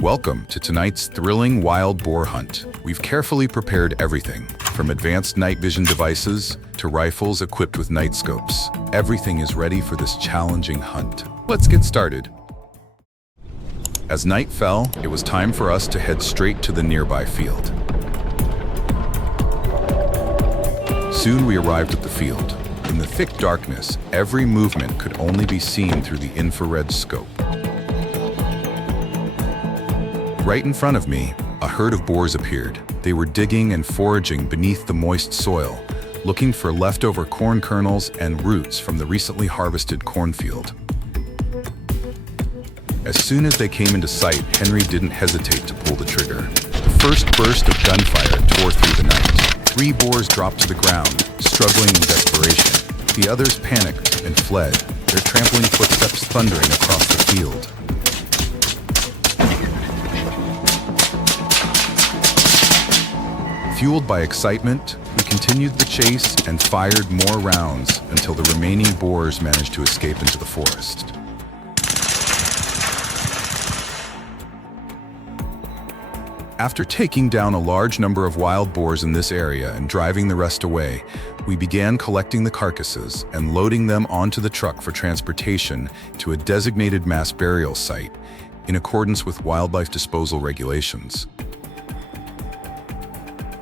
Welcome to tonight's thrilling wild boar hunt. We've carefully prepared everything, from advanced night vision devices to rifles equipped with night scopes. Everything is ready for this challenging hunt. Let's get started. As night fell, it was time for us to head straight to the nearby field. Soon we arrived at the field. In the thick darkness, every movement could only be seen through the infrared scope. Right in front of me, a herd of boars appeared. They were digging and foraging beneath the moist soil, looking for leftover corn kernels and roots from the recently harvested cornfield. As soon as they came into sight, Henry didn't hesitate to pull the trigger. The first burst of gunfire tore through the night. 3 boars dropped to the ground, struggling in desperation. The others panicked and fled, their trampling footsteps thundering across the field. Fueled by excitement, we continued the chase and fired more rounds until the remaining boars managed to escape into the forest. After taking down a large number of wild boars in this area and driving the rest away, we began collecting the carcasses and loading them onto the truck for transportation to a designated mass burial site in accordance with wildlife disposal regulations.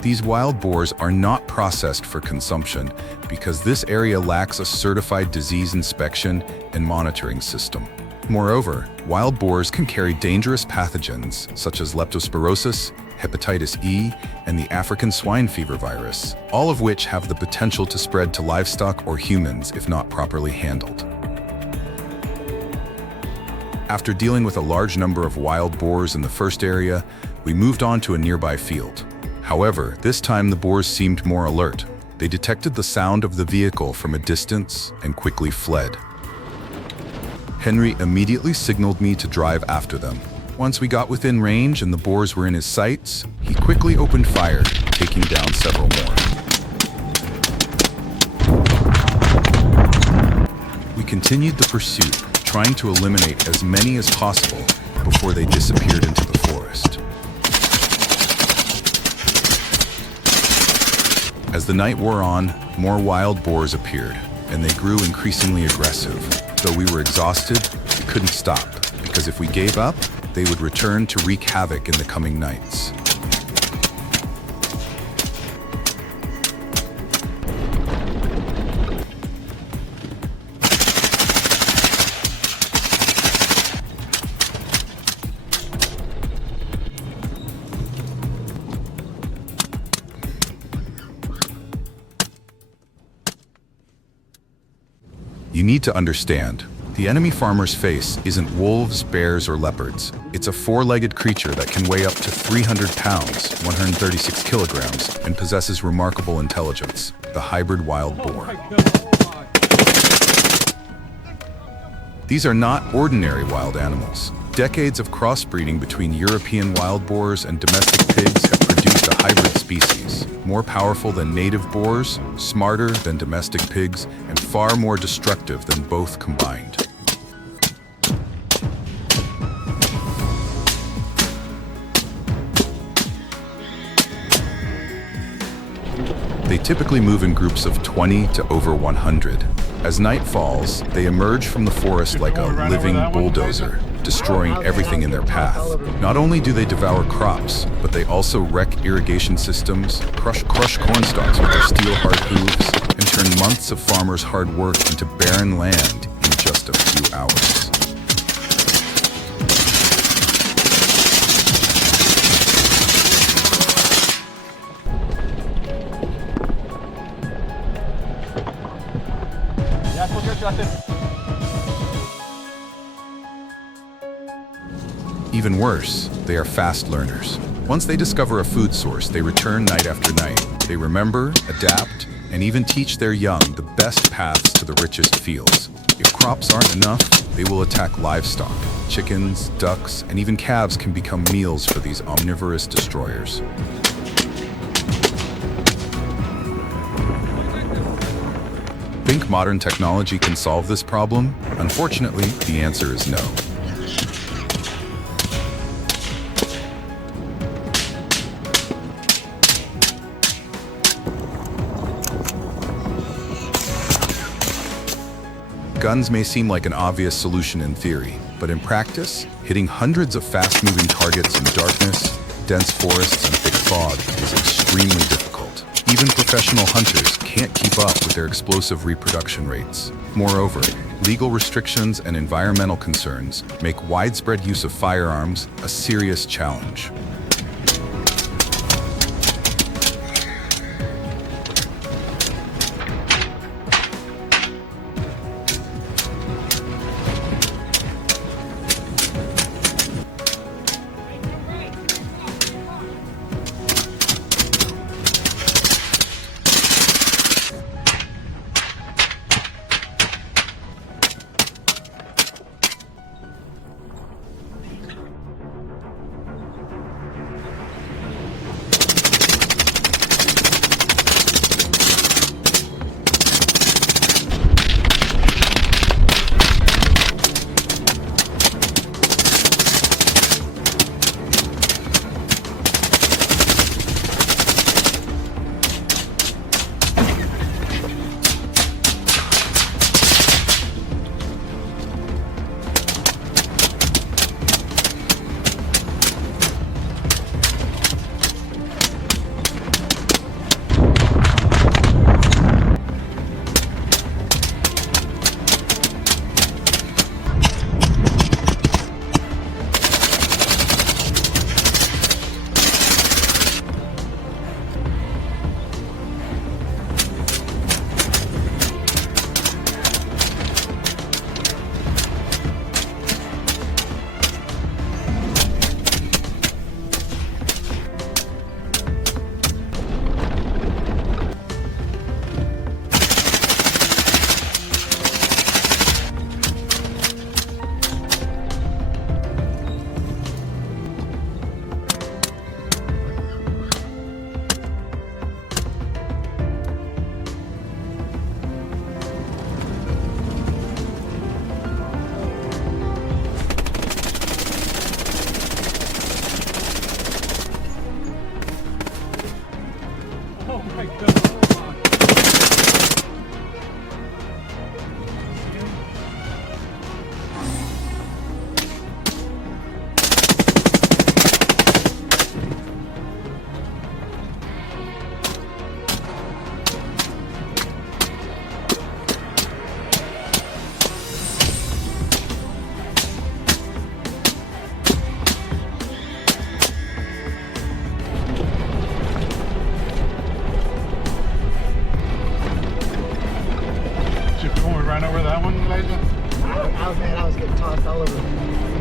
These wild boars are not processed for consumption because this area lacks a certified disease inspection and monitoring system. Moreover, wild boars can carry dangerous pathogens such as leptospirosis, hepatitis E, and the African swine fever virus, all of which have the potential to spread to livestock or humans if not properly handled. After dealing with a large number of wild boars in the first area, we moved on to a nearby field. However, this time the boars seemed more alert. They detected the sound of the vehicle from a distance and quickly fled. Henry immediately signaled me to drive after them. Once we got within range and the boars were in his sights, he quickly opened fire, taking down several more. We continued the pursuit, trying to eliminate as many as possible before they disappeared into the forest. As the night wore on, more wild boars appeared, and they grew increasingly aggressive. Though we were exhausted, we couldn't stop, because if we gave up, they would return to wreak havoc in the coming nights. You need to understand, the enemy farmer's face isn't wolves, bears, or leopards. It's a 4-legged creature that can weigh up to 300 pounds, 136 kilograms, and possesses remarkable intelligence, the hybrid wild boar. These are not ordinary wild animals. Decades of crossbreeding between European wild boars and domestic pigs have produced a hybrid species, more powerful than native boars, smarter than domestic pigs, and far more destructive than both combined. They typically move in groups of 20 to over 100. As night falls, they emerge from the forest like a living bulldozer, destroying everything in their path. Not only do they devour crops, but they also wreck irrigation systems, crush corn stalks with their steel-hard hooves, and turn months of farmers' hard work into barren land in just a few hours. Even worse, they are fast learners. Once they discover a food source, they return night after night. They remember, adapt, and even teach their young the best paths to the richest fields. If crops aren't enough, they will attack livestock. Chickens, ducks, and even calves can become meals for these omnivorous destroyers. Think modern technology can solve this problem? Unfortunately, the answer is no. Guns may seem like an obvious solution in theory, but in practice, hitting hundreds of fast-moving targets in darkness, dense forests, and thick fog is extremely difficult. Even professional hunters can't keep up with their explosive reproduction rates. Moreover, legal restrictions and environmental concerns make widespread use of firearms a serious challenge. Run over that one, Elijah? I was getting tossed all over.